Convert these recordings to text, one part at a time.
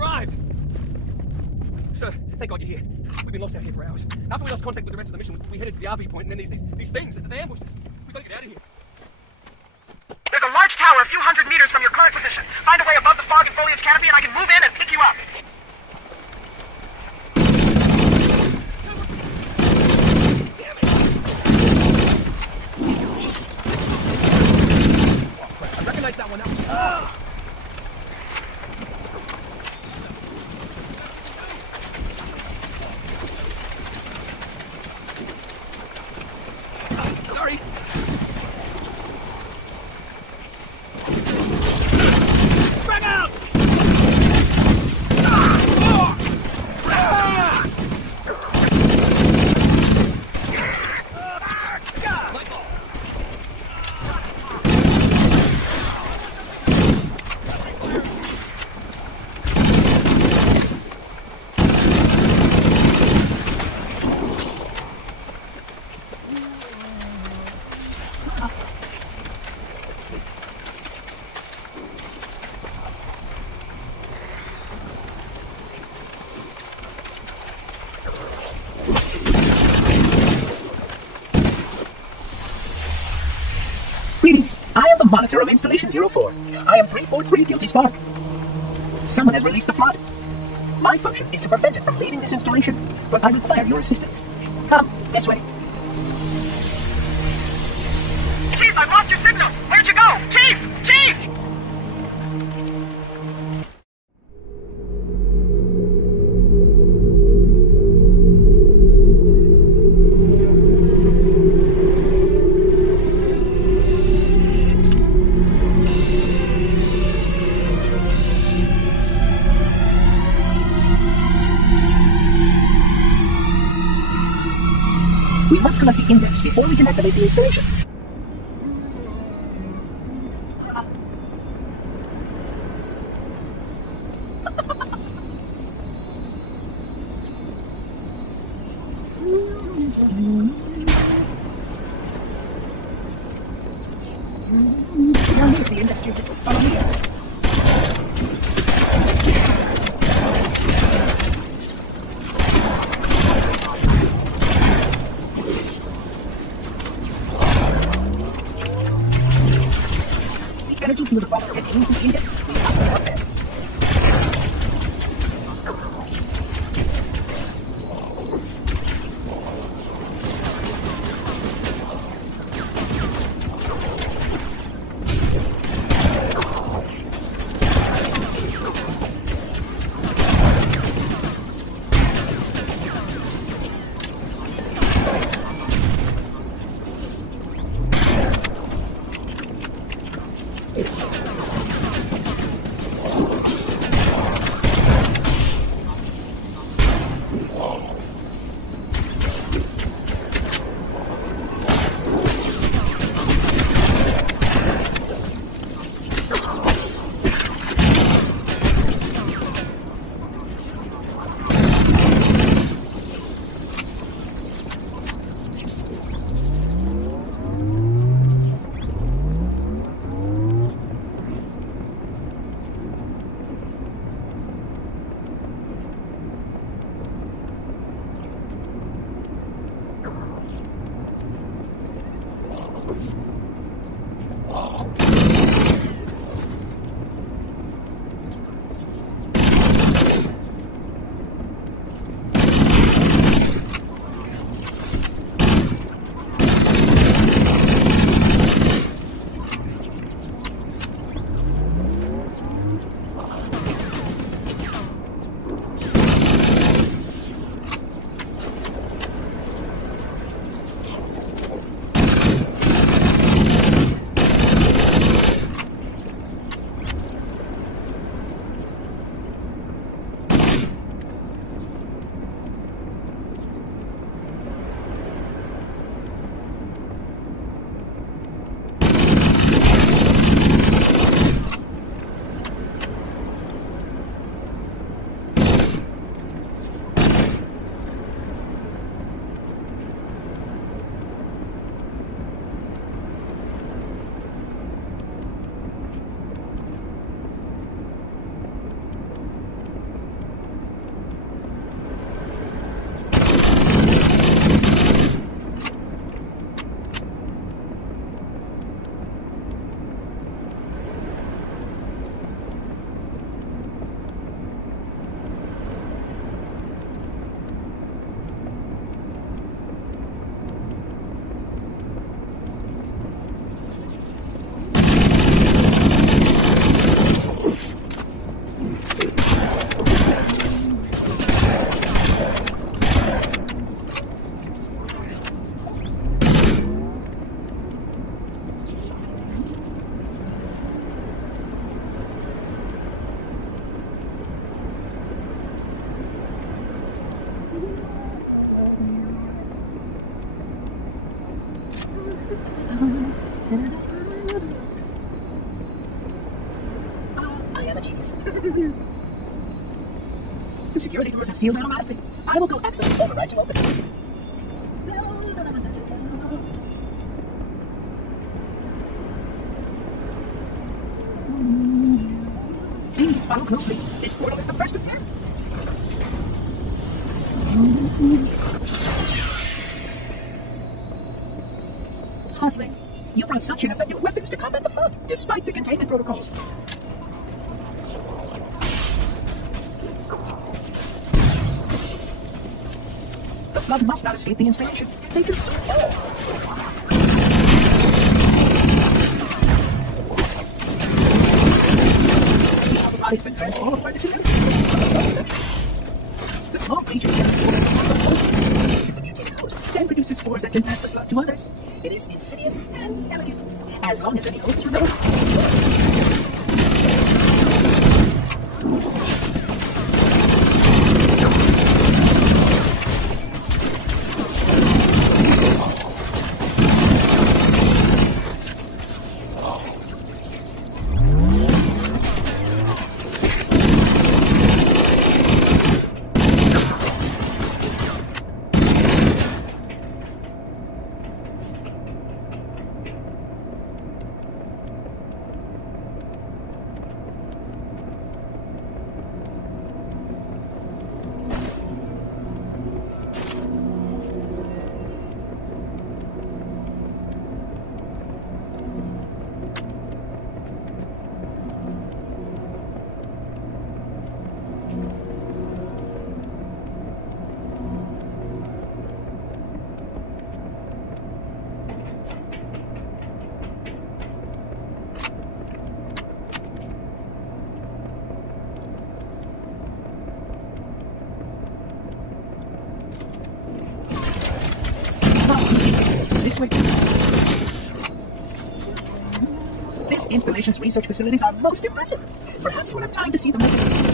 arrived! Sir, thank God you're here. We've been lost out here for hours. After we lost contact with the rest of the mission, we headed to the RV point, and then these things, they ambushed us. We've got to get out of here. There's a large tower a few hundred meters from your current position. Find a way above the fog and foliage canopy, and I can move in and pick you up. I recognize that one. That was... Sorry. Frag out! Greetings. I am the monitor of Installation 04. I am 343 Guilty Spark. Someone has released the flood. My function is to prevent it from leaving this installation, but I require your assistance. Come, this way. Chief, I've lost your signal! Where'd you go? Chief! Chief! We must collect the index before we can activate the installation. Now move the index to follow me. Energy from the box contains the index. We must go up there. The security doors have sealed automatically. I will go access the override to open them. Please follow closely. This portal is the first of 10. Puzzling. You brought such ineffective weapons to combat the flood, despite the containment protocols. The flood must not escape the installation. They can soon fall. See how the body's been transformed by the community. The small creatures get spores that are host. The mutated host then produces spores that can pass the flood to others. It is insidious and elegant, as long as any host is removed. This installation's research facilities are most impressive. Perhaps we'll have time to see them later.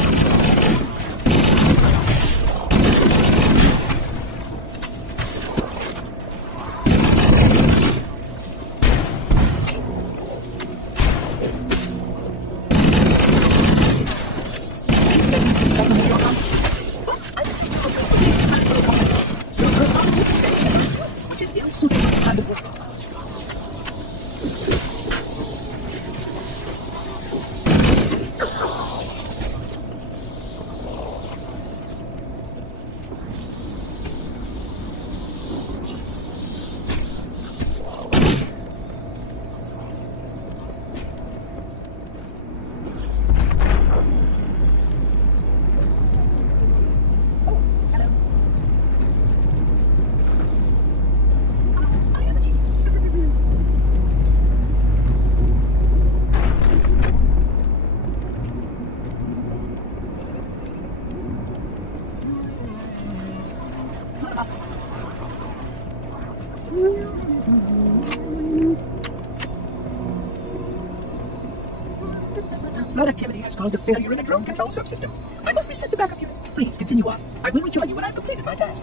Flood activity has caused a failure in the drone control subsystem. I must reset the backup unit. Please continue on. I will rejoin you when I've completed my task.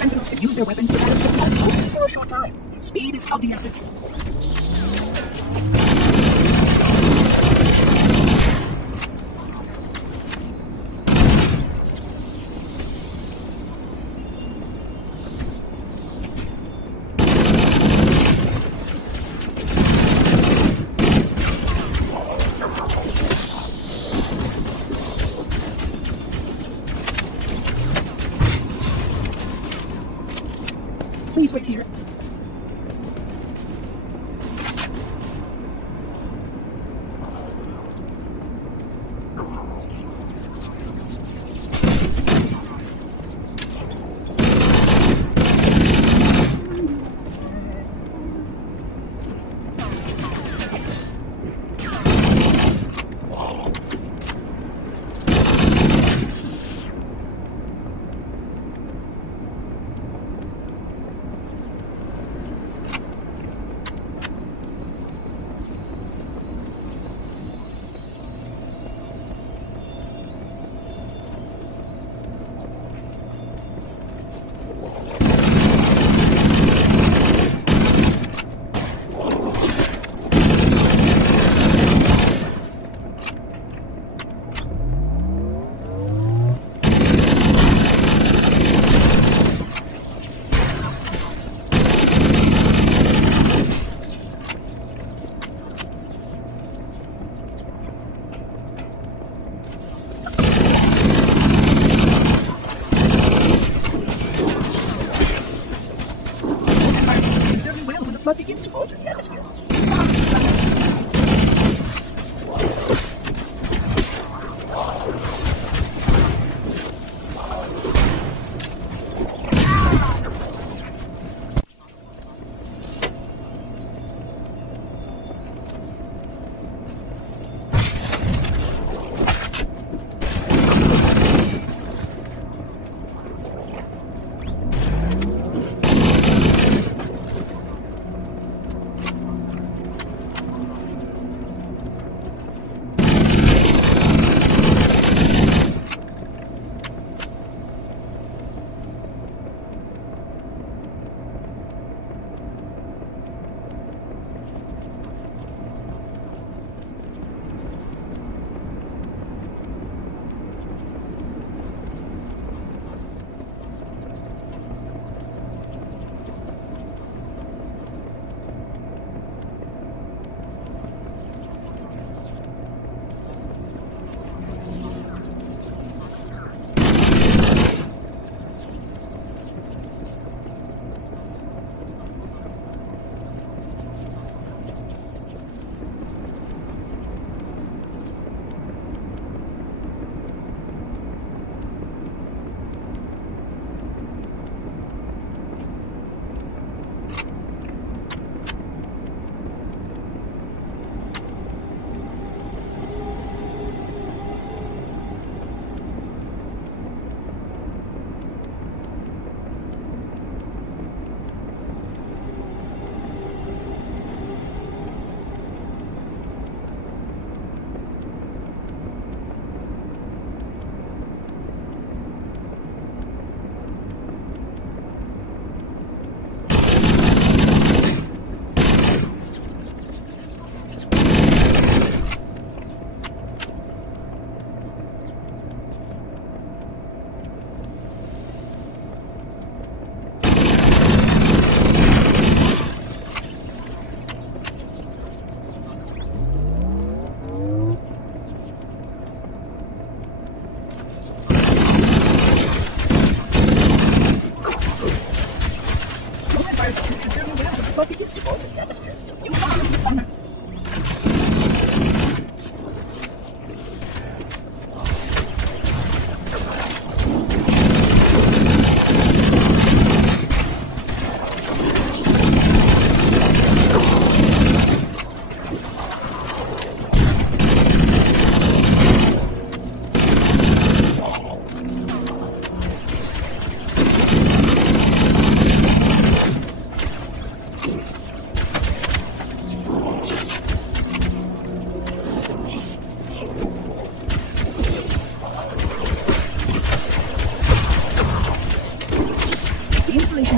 Sentinels can use their weapons to manage the flood only for a short time. Speed is of the essence. Please wait here. But begins to alter the atmosphere.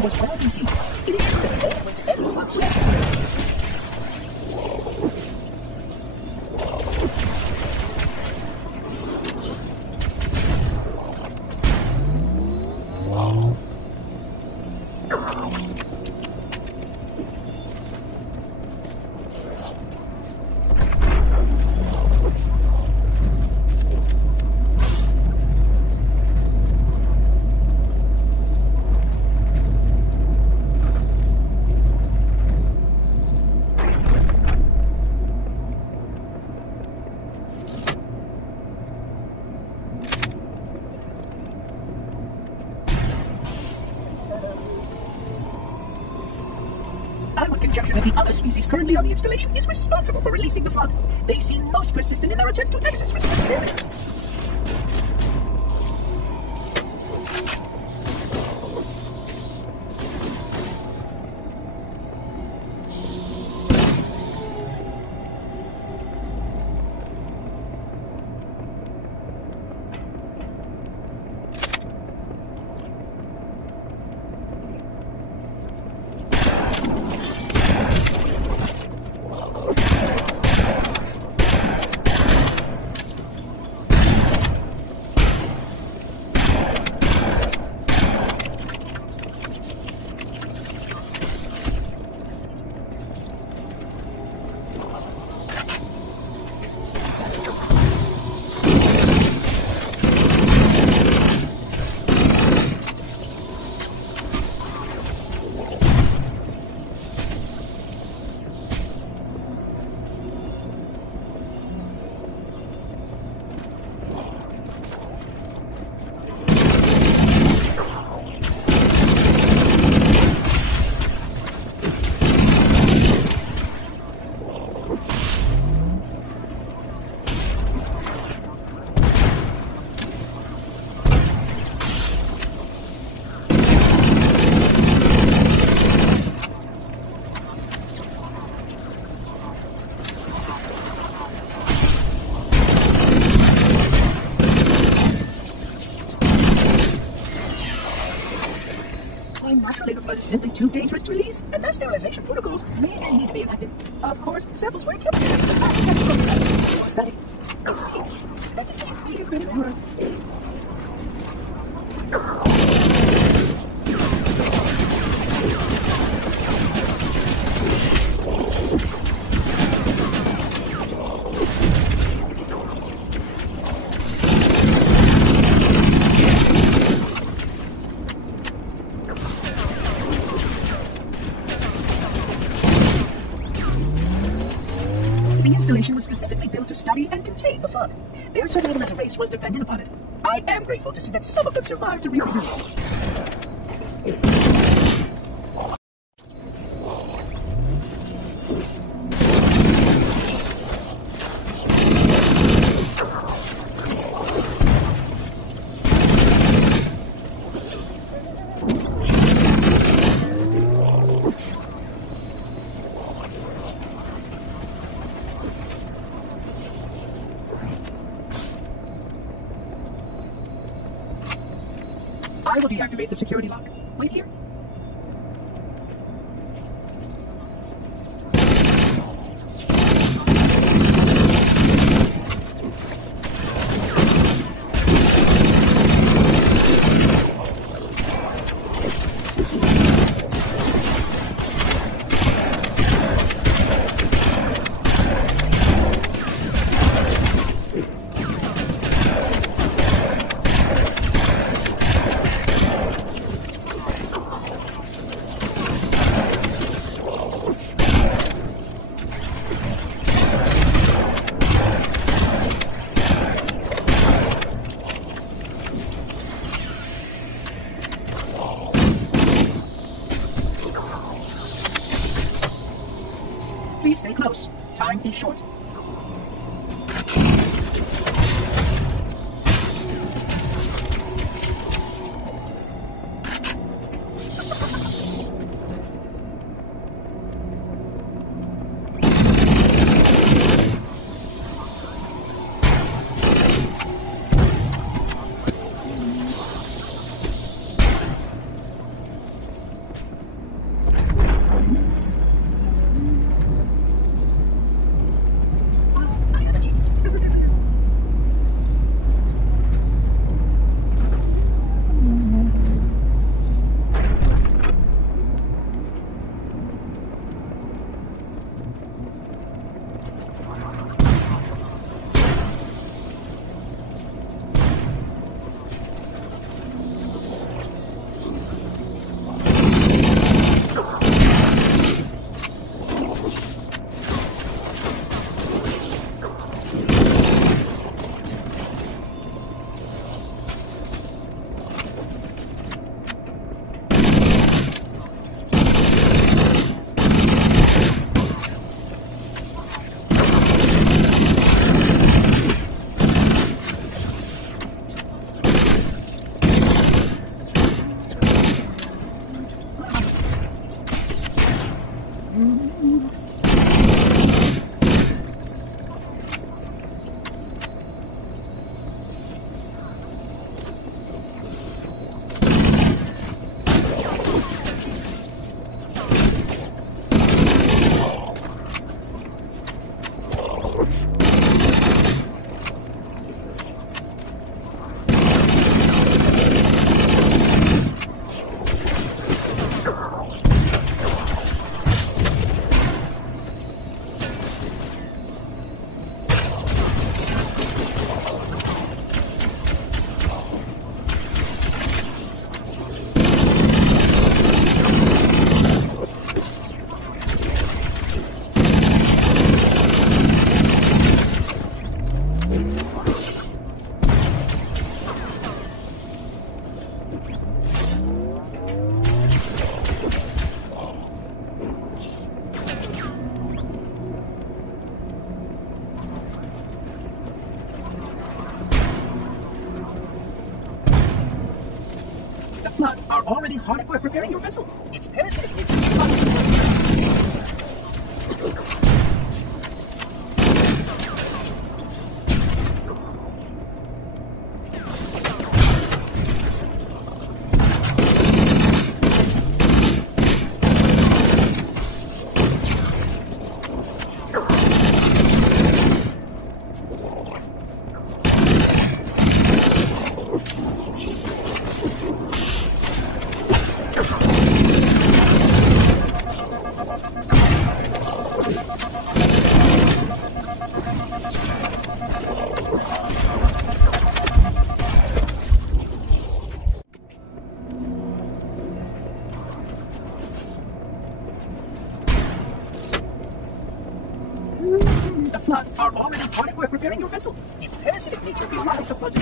Was well conceived. It is true that all went to every one direction. I would conjecture that the other species currently on the installation is responsible for releasing the flood. They seem most persistent in their attempts to access restricted areas. Naturally, the flood is simply too dangerous to release, and their sterilization protocols may and need to be enacted. Of course, samples were kept here. For study. It seems that decision may have been an error. The installation was specifically built to study and contain the flood. Their survival as a race was dependent upon it. I am grateful to see that some of them survived to reproduce. I will deactivate the security lock. Wait here. Please stay close. Time is short. Are already hard at work repairing your vessel. Its parasitic nature. The flood are already hard at work repairing your vessel. Its parasitic nature belies the flood's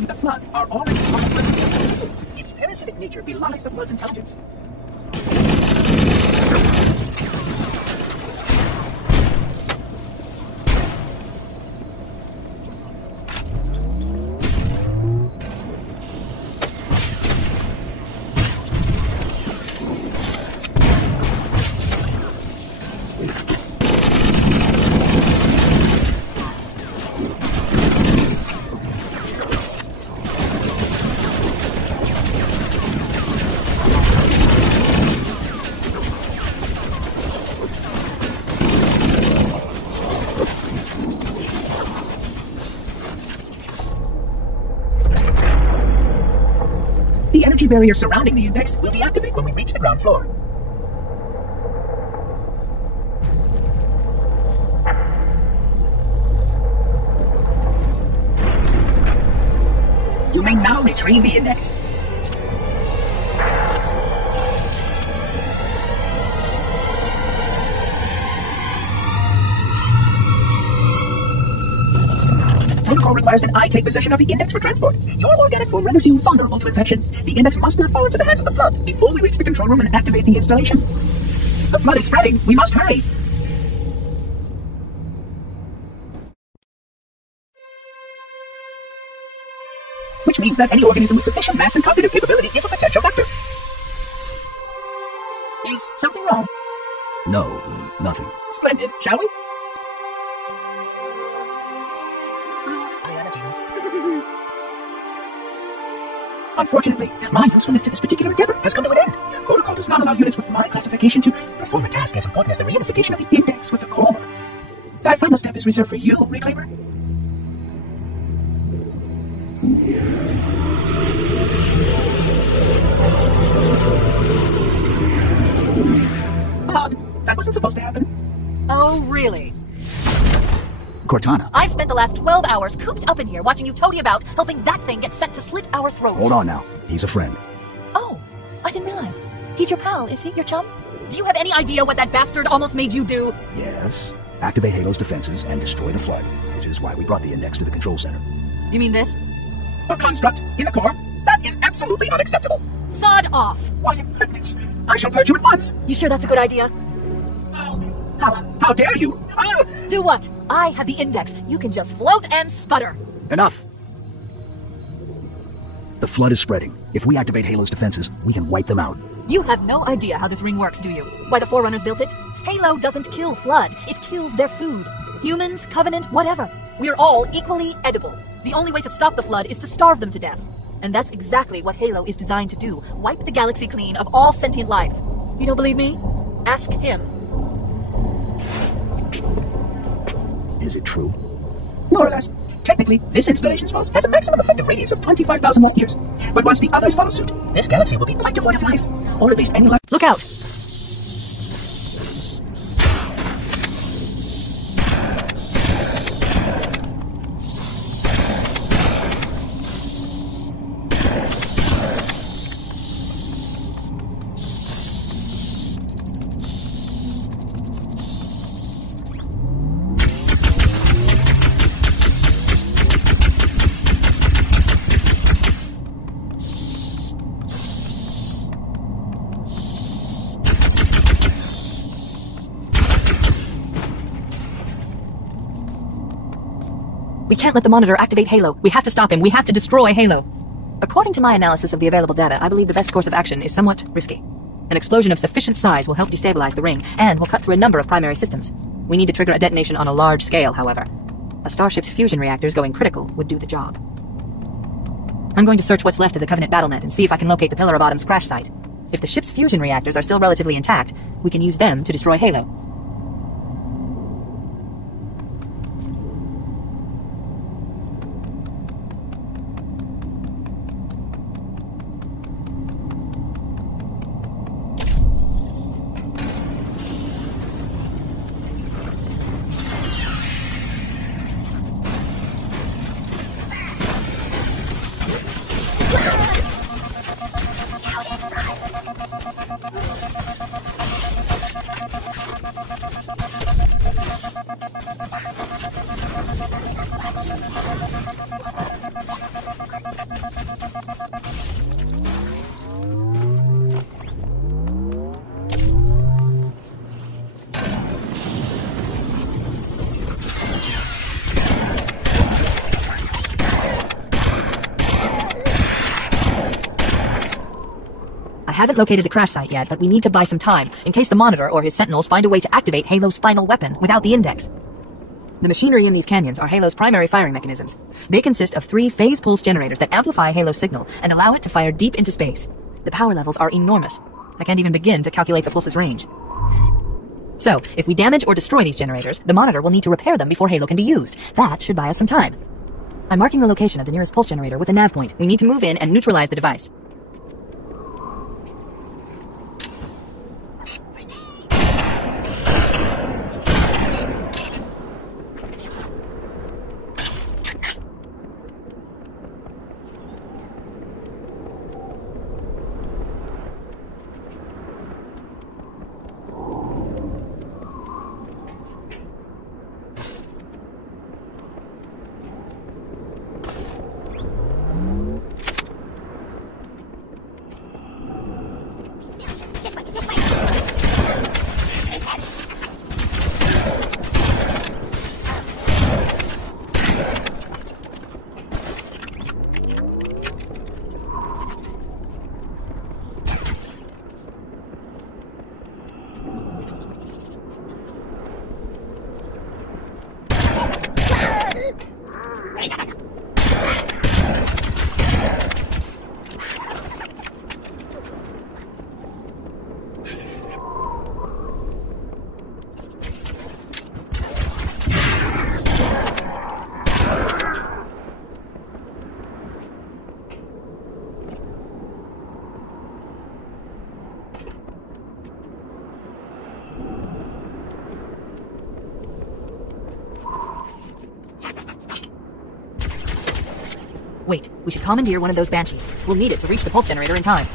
The flood are already hard at work repairing your vessel. Its parasitic nature belies the flood's intelligence. The energy barrier surrounding the index will deactivate when we reach the ground floor. You may now retrieve the index. Protocol requires that I take possession of the index for transport. Your organic form renders you vulnerable to infection. The index must not fall into the hands of the flood before we reach the control room and activate the installation. The flood is spreading. We must hurry. Which means that any organism with sufficient mass and cognitive capability is a potential vector. Is something wrong? No, nothing. Splendid, shall we? Unfortunately, my usefulness to this particular endeavor has come to an end. Protocol does not allow units with my classification to perform a task as important as the reunification of the index with the core. That final step is reserved for you, Reclaimer. Odd. That wasn't supposed to happen. Oh, really? Cortana. I've spent the last 12 hours cooped up in here watching you toady about, helping that thing get set to slit our throats. Hold on now. He's a friend. Oh, I didn't realize. He's your pal, is he? Your chum? Do you have any idea what that bastard almost made you do? Yes. activate Halo's defenses, and destroy the Flood, which is why we brought the index to the control center. You mean this? A construct in the core? That is absolutely unacceptable. Sod off! What impertinence! I shall purge you at once! You sure that's a good idea? How dare you! Ah! Do what? I have the index. You can just float and sputter. Enough! The Flood is spreading. If we activate Halo's defenses, we can wipe them out. You have no idea how this ring works, do you? Why the Forerunners built it? Halo doesn't kill Flood. It kills their food. Humans, Covenant, whatever. We're all equally edible. The only way to stop the Flood is to starve them to death. And that's exactly what Halo is designed to do. Wipe the galaxy clean of all sentient life. You don't believe me? Ask him. Is it true? More or less. Technically, this installation's pulse has a maximum effective radius of 25,000 light years. But once the others follow suit, this galaxy will be quite devoid of life. Or at least any life. Look out! We can't let the Monitor activate Halo. We have to stop him. We have to destroy Halo. According to my analysis of the available data, I believe the best course of action is somewhat risky. An explosion of sufficient size will help destabilize the ring, and will cut through a number of primary systems. We need to trigger a detonation on a large scale, however. A starship's fusion reactors going critical would do the job. I'm going to search what's left of the Covenant BattleNet and see if I can locate the Pillar of Autumn's crash site. If the ship's fusion reactors are still relatively intact, we can use them to destroy Halo. I haven't located the crash site yet, but we need to buy some time, in case the Monitor or his Sentinels find a way to activate Halo's final weapon without the index. The machinery in these canyons are Halo's primary firing mechanisms. They consist of 3 phase pulse generators that amplify Halo's signal and allow it to fire deep into space. The power levels are enormous. I can't even begin to calculate the pulse's range. So, if we damage or destroy these generators, the Monitor will need to repair them before Halo can be used. That should buy us some time. I'm marking the location of the nearest pulse generator with a nav point. We need to move in and neutralize the device. Wait, we should commandeer one of those Banshees. We'll need it to reach the pulse generator in time.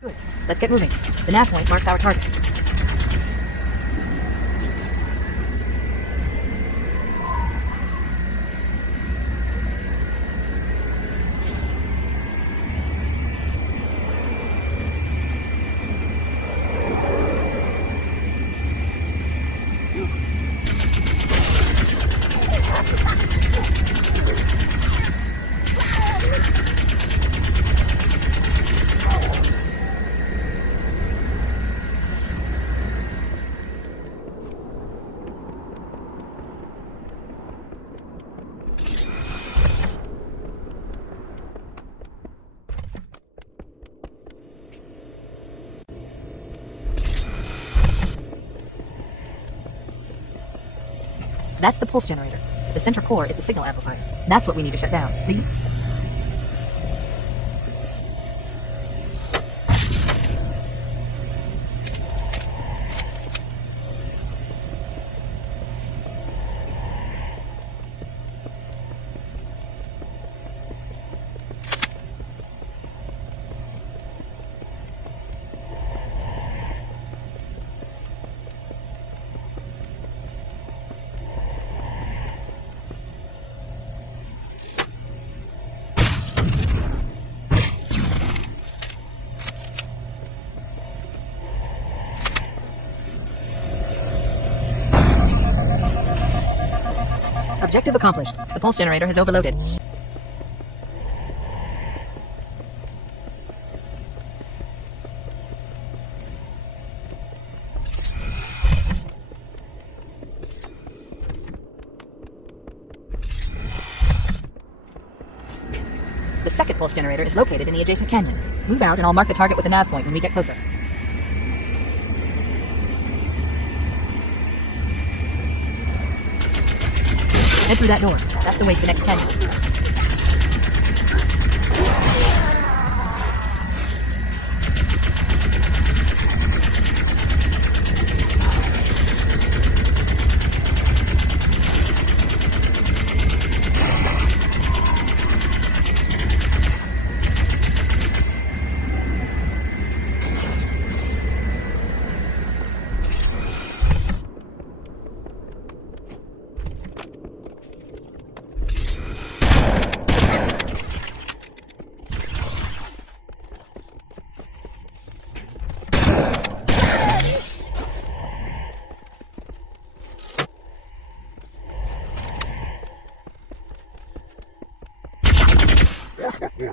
Good. Let's get moving. The nav point marks our target. That's the pulse generator. The center core is the signal amplifier. That's what we need to shut down. Lead. Objective accomplished. The pulse generator has overloaded. The second pulse generator is located in the adjacent canyon. Move out and I'll mark the target with a nav point when we get closer. Head through that door. That's the way to the next canyon. Yeah.